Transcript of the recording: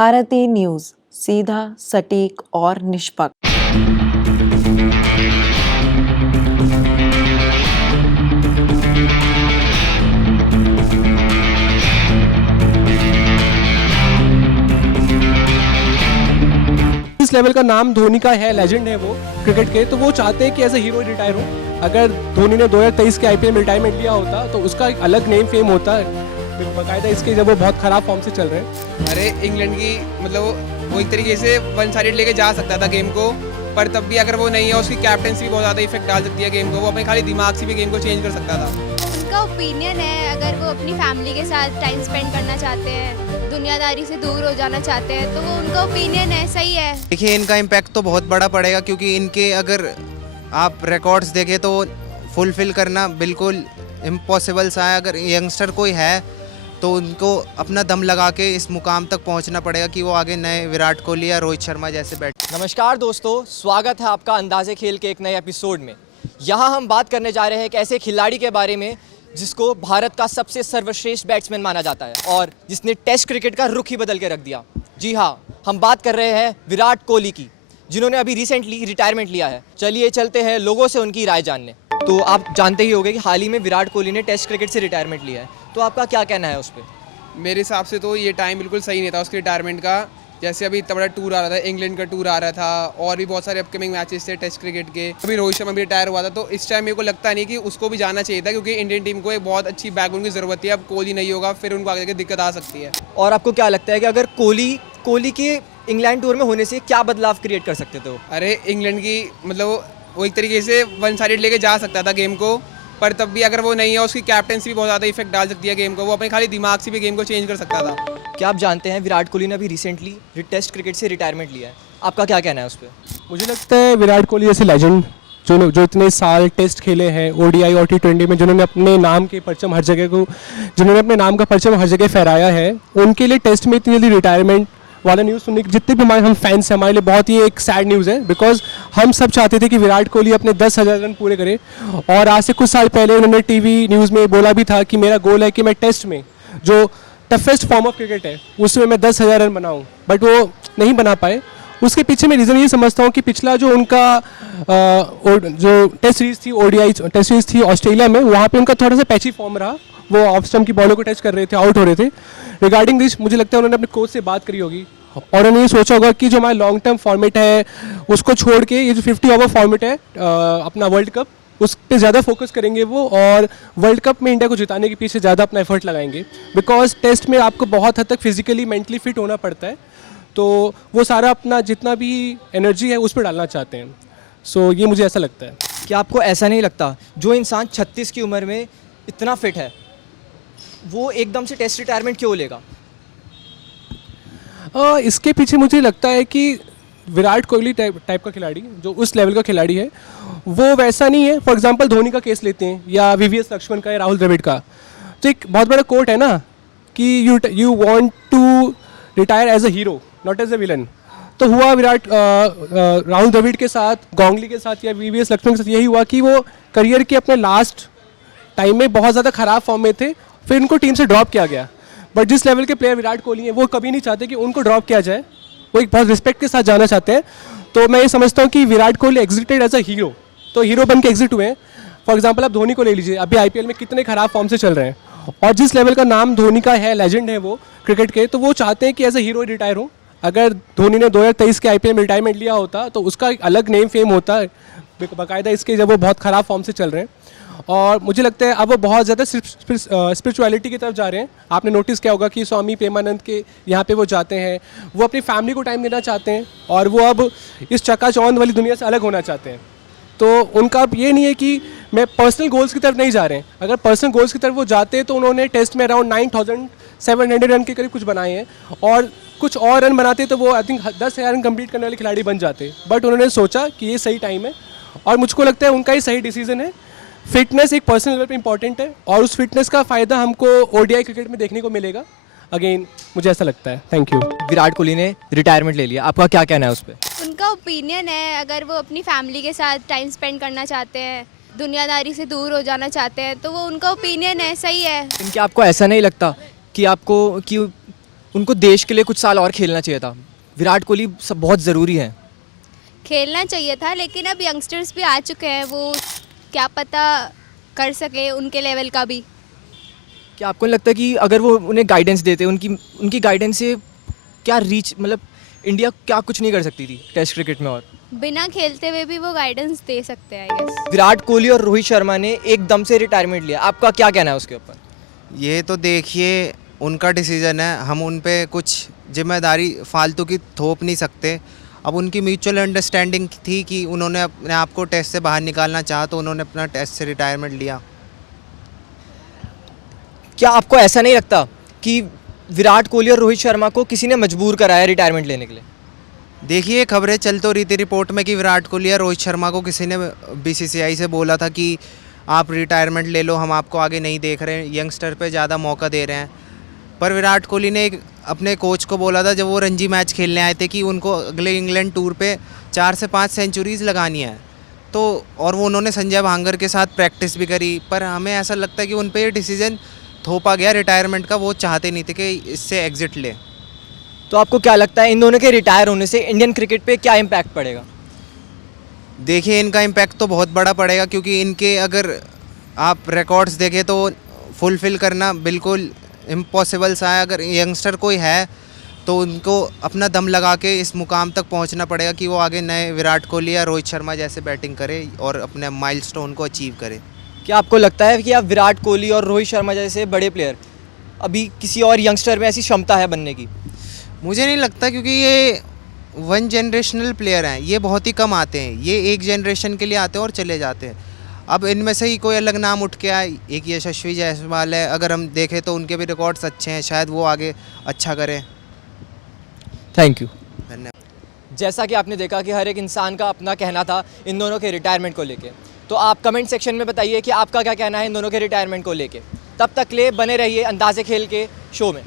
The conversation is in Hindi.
भारती न्यूज़, सीधा, सटीक और निष्पक्ष। इस लेवल का नाम धोनी का है, लेजेंड है वो क्रिकेट के, तो वो चाहते हैं कि एज ए हीरो रिटायर हो। अगर धोनी ने 2023 के आईपीएल में रिटायरमेंट लिया होता तो उसका एक अलग नेम फेम होता है बाकायदा, इसके जब वो बहुत ख़राब फॉर्म से चल रहे हैं। अरे इंग्लैंड की मतलब वो एक तरीके से वन साइडेड लेके जा सकता था गेम को, पर तब भी अगर वो नहीं है, उसकी कैप्टनसी भी बहुत ज़्यादा इफेक्ट डाल सकती है गेम को। वो अपने खाली दिमाग से भी गेम को चेंज कर सकता था। उनका ओपिनियन है, अगर वो अपनी फैमिली के साथ टाइम स्पेंड करना चाहते हैं, दुनियादारी से दूर हो जाना चाहते हैं, तो वो उनका ओपिनियन है, सही है। देखिए इनका इम्पैक्ट तो बहुत बड़ा पड़ेगा, क्योंकि इनके अगर आप रिकॉर्ड्स देखें तो फुलफ़िल करना बिल्कुल इम्पॉसिबल सा है। अगर यंगस्टर कोई है तो उनको अपना दम लगा के इस मुकाम तक पहुंचना पड़ेगा कि वो आगे नए विराट कोहली या रोहित शर्मा जैसे बैठ। नमस्कार दोस्तों, स्वागत है आपका अंदाज़े खेल के एक नए एपिसोड में। यहाँ हम बात करने जा रहे हैं एक ऐसे खिलाड़ी के बारे में जिसको भारत का सबसे सर्वश्रेष्ठ बैट्समैन माना जाता है और जिसने टेस्ट क्रिकेट का रुख ही बदल के रख दिया। जी हाँ, हम बात कर रहे हैं विराट कोहली की, जिन्होंने अभी रिसेंटली रिटायरमेंट लिया है। चलिए चलते हैं लोगों से उनकी राय जानने। तो आप जानते ही होंगे कि हाल ही में विराट कोहली ने टेस्ट क्रिकेट से रिटायरमेंट लिया है, तो आपका क्या कहना है उस पर? मेरे हिसाब से तो ये टाइम बिल्कुल सही नहीं था उसके रिटायरमेंट का। जैसे अभी इतना बड़ा टूर आ रहा था, इंग्लैंड का टूर आ रहा था और भी बहुत सारे अपकमिंग मैचेस थे टेस्ट क्रिकेट के। अभी रोहित शर्मा भी रिटायर हुआ था, तो इस टाइम मेरे को लगता नहीं कि उसको भी जाना चाहिए था, क्योंकि इंडियन टीम को एक बहुत अच्छी बैकबोन की ज़रूरत है। अब कोहली नहीं होगा, फिर उनको आगे दिक्कत आ सकती है। और आपको क्या लगता है कि अगर कोहली के इंग्लैंड टूर में होने से क्या बदलाव क्रिएट कर सकते थे? अरे इंग्लैंड की मतलब वो एक तरीके से वन साइडेड लेके जा सकता था गेम को, पर तब भी अगर वो नहीं है, उसकी कैप्टनसी भी बहुत ज़्यादा इफेक्ट डाल सकती है गेम को। वो अपने खाली दिमाग से भी गेम को चेंज कर सकता था। क्या आप जानते हैं विराट कोहली ने अभी रिसेंटली टेस्ट क्रिकेट से रिटायरमेंट लिया है, आपका क्या कहना है उस पर? मुझे लगता है विराट कोहली जैसे लेजेंड जो इतने साल टेस्ट खेले हैं, ओडीआई और टी20 में, जिन्होंने अपने नाम के परचम हर जगह को जिन्होंने अपने नाम का परचम हर जगह फहराया है, उनके लिए टेस्ट में इतनी जल्दी रिटायरमेंट वाला न्यूज़ सुनने की जितने भी हम फैंस हैं, हमारे लिए बहुत ही एक सैड न्यूज़ है। बिकॉज हम सब चाहते थे कि विराट कोहली अपने 10,000 रन पूरे करे, और आज से कुछ साल पहले उन्होंने टीवी न्यूज़ में बोला भी था कि मेरा गोल है कि मैं टेस्ट में जो टफेस्ट फॉर्म ऑफ क्रिकेट है उसमें मैं 10,000 रन बनाऊं, बट वो नहीं बना पाए। उसके पीछे मैं रीज़न ये समझता हूँ कि पिछला जो उनका जो टेस्ट सीरीज़ थी, ओडीआई टेस्ट सीरीज़ थी ऑस्ट्रेलिया में, वहाँ पे उनका थोड़ा सा पैची फॉर्म रहा। वो ऑफ स्टंप की बॉलों को टच कर रहे थे, आउट हो रहे थे। रिगार्डिंग दिस मुझे लगता है उन्होंने अपने कोच से बात करी होगी और उन्होंने ये सोचा होगा कि जो हमारा लॉन्ग टर्म फॉर्मेट है उसको छोड़ के ये जो 50 ओवर फॉर्मेट है अपना वर्ल्ड कप, उस पर ज़्यादा फोकस करेंगे वो, और वर्ल्ड कप में इंडिया को जिताने के पीछे ज़्यादा अपना एफर्ट लगाएंगे। बिकॉज टेस्ट में आपको बहुत हद तक फिजिकली मेंटली फिट होना पड़ता है, तो वो सारा अपना जितना भी एनर्जी है उस पर डालना चाहते हैं। सो ये मुझे ऐसा लगता है। क्या आपको ऐसा नहीं लगता जो इंसान 36 की उम्र में इतना फिट है वो एकदम से टेस्ट रिटायरमेंट क्यों लेगा? इसके पीछे मुझे लगता है कि विराट कोहली टाइप का खिलाड़ी, जो उस लेवल का खिलाड़ी है, वो वैसा नहीं है। फॉर एग्जांपल धोनी का केस लेते हैं, या वीवीएस लक्ष्मण का, या राहुल द्रविड़ का। तो एक बहुत बड़ा कोट है ना कि you want to retire as a hero not as a villain. तो हुआ राहुल द्रविड़ के साथ, गांगुली के साथ, या वीवीएस लक्ष्मण के साथ यही हुआ कि वो करियर के अपने लास्ट टाइम में बहुत ज़्यादा ख़राब फॉर्म में थे, फिर उनको टीम से ड्रॉप किया गया। बट जिस लेवल के प्लेयर विराट कोहली हैं, वो कभी नहीं चाहते कि उनको ड्रॉप किया जाए, वो एक बहुत रिस्पेक्ट के साथ जाना चाहते हैं। तो मैं ये समझता हूँ कि Virat Kohli exited as a hero, तो हीरो बन के एग्जिट हुए हैं। फॉर एग्जांपल आप धोनी को ले लीजिए, अभी आईपीएल में कितने खराब फॉर्म से चल रहे हैं, और जिस लेवल का नाम धोनी का है, लेजेंड है वो क्रिकेट के, तो वो चाहते हैं कि एज अ हीरो रिटायर हो। अगर धोनी ने 2023 के आईपीएल में रिटायरमेंट लिया होता तो उसका एक अलग नेम फेम होता है बाकायदा, इसके जब वो बहुत ख़राब फॉर्म से चल रहे हैं। और मुझे लगता है अब वो बहुत ज़्यादा स्पिरिचुअलिटी की तरफ जा रहे हैं। आपने नोटिस किया होगा कि स्वामी प्रेमानंद के यहाँ पे वो जाते हैं, वो अपनी फैमिली को टाइम देना चाहते हैं, और वो अब इस चकाचौंध वाली दुनिया से अलग होना चाहते हैं। तो उनका अब ये नहीं है कि मैं पर्सनल गोल्स की तरफ नहीं जा रहे हैं। अगर पर्सनल गोल्स की तरफ वो जाते तो उन्होंने टेस्ट में अराउंड 9,700 रन के करीब कुछ बनाए हैं, और कुछ और रन बनाते तो वो आई थिंक 10,000 रन कंप्लीट करने वाले खिलाड़ी बन जाते। बट उन्होंने सोचा कि ये सही टाइम है, और मुझको लगता है उनका ही सही डिसीजन है। फिटनेस एक पर्सनल लेवल पे इंपॉर्टेंट है, और उस फिटनेस का फ़ायदा हमको ओडीआई क्रिकेट में देखने को मिलेगा। अगेन मुझे ऐसा लगता है। Thank you. विराट कोहली ने रिटायरमेंट ले लिया, आपका क्या कहना है उस पर? उनका ओपिनियन है, अगर वो अपनी फैमिली के साथ टाइम स्पेंड करना चाहते हैं, दुनियादारी से दूर हो जाना चाहते हैं, तो वो उनका ओपिनियन है, सही है। इनके आपको ऐसा नहीं लगता कि उनको देश के लिए कुछ साल और खेलना चाहिए था। विराट कोहली सब बहुत ज़रूरी है। खेलना चाहिए था, लेकिन अब यंगस्टर्स भी आ चुके हैं, वो क्या पता कर सके उनके लेवल का भी। क्या आपको नहीं लगता कि अगर वो उन्हें गाइडेंस देते, उनकी गाइडेंस से क्या रीच, मतलब इंडिया क्या कुछ नहीं कर सकती थी टेस्ट क्रिकेट में? और बिना खेलते हुए भी वो गाइडेंस दे सकते हैं आई गेस। विराट कोहली और रोहित शर्मा ने एकदम से रिटायरमेंट लिया, आपका क्या कहना है उसके ऊपर? ये तो देखिए उनका डिसीज़न है, हम उन पे कुछ जिम्मेदारी फालतू की थोप नहीं सकते। अब उनकी म्यूचुअल अंडरस्टैंडिंग थी कि उन्होंने अपने आप को टेस्ट से बाहर निकालना चाहा, तो उन्होंने अपना टेस्ट से रिटायरमेंट लिया। क्या आपको ऐसा नहीं लगता कि विराट कोहली और रोहित शर्मा को किसी ने मजबूर कराया रिटायरमेंट लेने के लिए? देखिए खबरें चल तो रही थी रिपोर्ट में कि विराट कोहली या रोहित शर्मा को किसी ने बीसीसीआई से बोला था कि आप रिटायरमेंट ले लो, हम आपको आगे नहीं देख रहे हैं, यंगस्टर पे ज़्यादा मौका दे रहे हैं। पर विराट कोहली ने अपने कोच को बोला था जब वो रणजी मैच खेलने आए थे कि उनको अगले इंग्लैंड टूर पे 4 से 5 सेंचुरीज़ लगानी है। तो और वो उन्होंने संजय भांगर के साथ प्रैक्टिस भी करी, पर हमें ऐसा लगता है कि उन पे ये डिसीज़न थोपा गया रिटायरमेंट का। वो चाहते नहीं थे कि इससे एग्जिट ले। तो आपको क्या लगता है इन दोनों के रिटायर होने से इंडियन क्रिकेट पे क्या इम्पैक्ट पड़ेगा? देखिए इनका इम्पैक्ट तो बहुत बड़ा पड़ेगा, क्योंकि इनके अगर आप रिकॉर्ड्स देखें तो फुलफ़िल करना बिल्कुल इम्पॉसिबल सा है। अगर यंगस्टर कोई है तो उनको अपना दम लगा के इस मुकाम तक पहुंचना पड़ेगा कि वो आगे नए विराट कोहली या रोहित शर्मा जैसे बैटिंग करे और अपने माइलस्टोन को अचीव करे। क्या आपको लगता है कि आप विराट कोहली और रोहित शर्मा जैसे बड़े प्लेयर, अभी किसी और यंगस्टर में ऐसी क्षमता है बनने की? मुझे नहीं लगता, क्योंकि ये वन जनरेशनल प्लेयर हैं, ये बहुत ही कम आते हैं, ये एक जनरेशन के लिए आते हैं और चले जाते हैं। अब इनमें से ही कोई अलग नाम उठ के आए, एक यशस्वी जायसवाल है, अगर हम देखें तो उनके भी रिकॉर्ड्स अच्छे हैं, शायद वो आगे अच्छा करें। Thank you. धन्यवाद। जैसा कि आपने देखा कि हर एक इंसान का अपना कहना था इन दोनों के रिटायरमेंट को लेके, तो आप कमेंट सेक्शन में बताइए कि आपका क्या कहना है इन दोनों के रिटायरमेंट को लेके। तब तक ले बने रहिए अंदाज़े खेल के शो में।